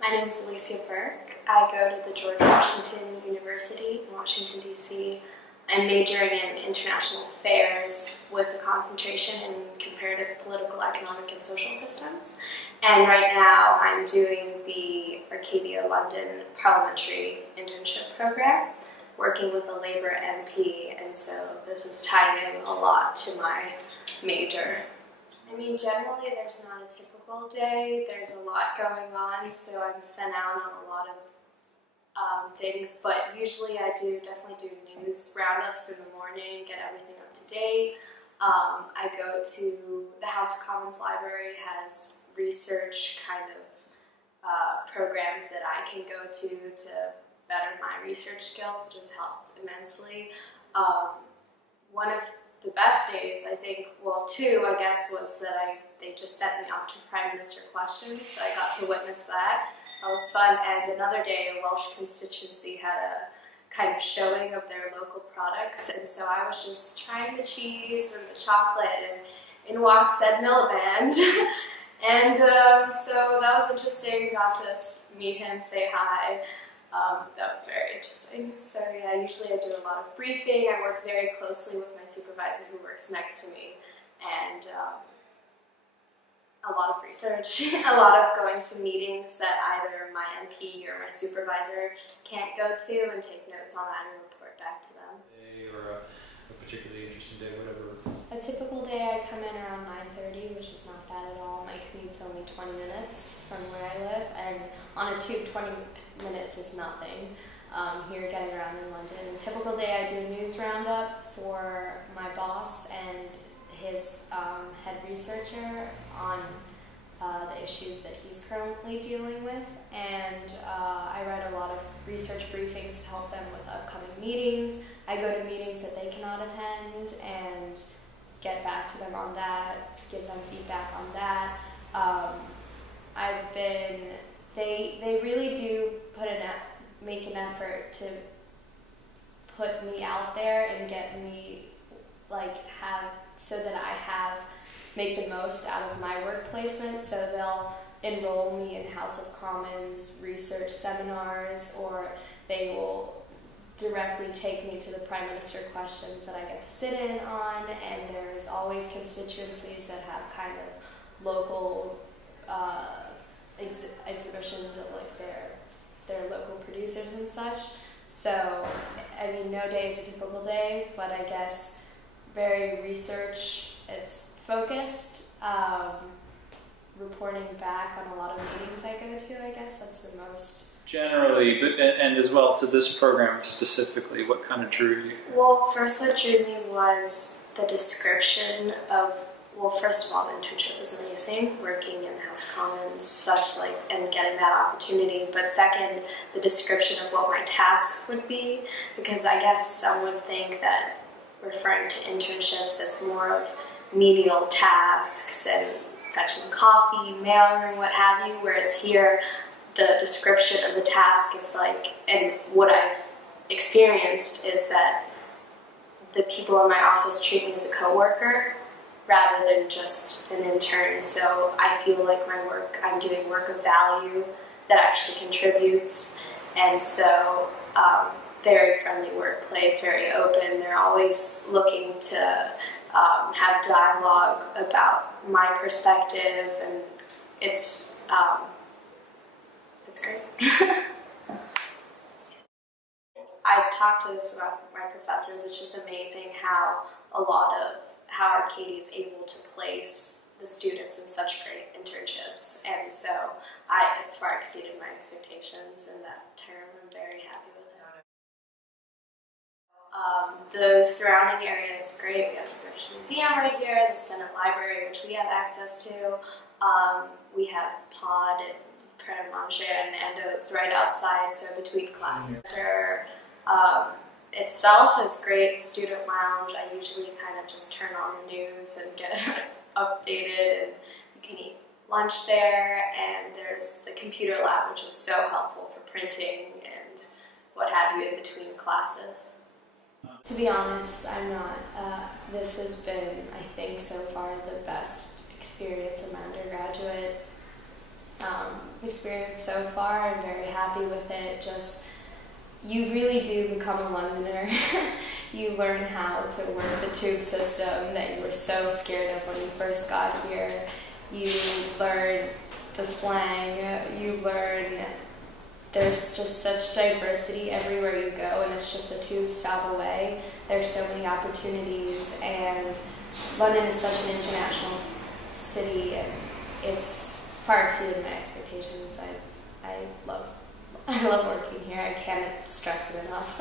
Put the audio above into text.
My name is Alicia Burke. I go to the George Washington University in Washington, D.C. I'm majoring in international affairs with a concentration in comparative political, economic, and social systems. And right now I'm doing the Arcadia, London Parliamentary Internship program, working with a Labour MP, and so this is tied in a lot to my major. I mean, generally there's not a typical day. There's a lot going on, so I'm sent out on a lot of things, but usually I definitely do news roundups in the morning, get everything up to date. I go to the House of Commons Library, has research kind of programs that I can go to better my research skills, which has helped immensely. One of the best days, I think, well, two, I guess, was that they just sent me off to Prime Minister questions, so I got to witness that. That was fun. And another day, a Welsh constituency had a kind of showing of their local products, and so I was just trying the cheese and the chocolate, and in walks Ed Miliband. And so that was interesting. Got to meet him, say hi. That was very interesting. So yeah, usually I do a lot of briefing. I work very closely with my supervisor who works next to me, and a lot of research, a lot of going to meetings that either my MP or my supervisor can't go to, and take notes on that and report back to them. Or a particularly interesting day, whatever. A typical day, I come in around 9:30, which is not bad at all. My commute's only 20 minutes from where I live, and on a tube, 20 minutes is nothing. Here, getting around in London. A typical day, I do a news roundup for my boss and his head researcher on the issues that he's currently dealing with, and I write a lot of research briefings to help them with upcoming meetings. I go to meetings that they cannot attend and get back to them on that, give them feedback on that. They really do make an effort to put me out there and get me so that I make the most out of my work placement. So they'll enroll me in House of Commons research seminars, or they will directly take me to the Prime Minister questions that I get to sit in on, and there's always constituencies that have kind of local exhibitions of their local producers and such. So, I mean, no day is a typical day, but I guess very research, it's focused, reporting back on a lot of meetings I go to, I guess that's the most. Generally, and as well to this program specifically, what kind of drew you? Well, first what drew me was the description of, well, first of all, the internship was amazing, working in the House of Commons, and getting that opportunity. But second, the description of what my tasks would be, because I guess some would think that referring to internships, it's more of menial tasks and fetching coffee, mailing, what have you, whereas here, the description of the task, it's and what I've experienced is that the people in my office treat me as a coworker rather than just an intern. So I feel like I'm doing work of value that actually contributes, and so very friendly workplace, very open. They're always looking to have dialogue about my perspective, and it's great. I've talked to this about my professors. It's just amazing how Arcadia is able to place the students in such great internships, and so it's far exceeded my expectations in that term. I'm very happy with it. The surrounding area is great. We have the British Museum right here, the Senate Library, which we have access to. We have Pod and Pret a Manger and Nando's right outside, so between classes. Itself is great. Student lounge, I usually kind of just turn on the news and get updated, and you can eat lunch there, and there's the computer lab, which is so helpful for printing and what have you in between classes. To be honest, I'm not. This has been, I think, so far the best experience of my undergraduate experience so far. I'm very happy with it. Just, you really do become a Londoner. You learn how to work the tube system that you were so scared of when you first got here. You learn the slang. You learn there's just such diversity everywhere you go, and it's just a tube stop away. There's so many opportunities, and London is such an international city, and it's far exceeded my expectations. I love working here. I can't stress it enough.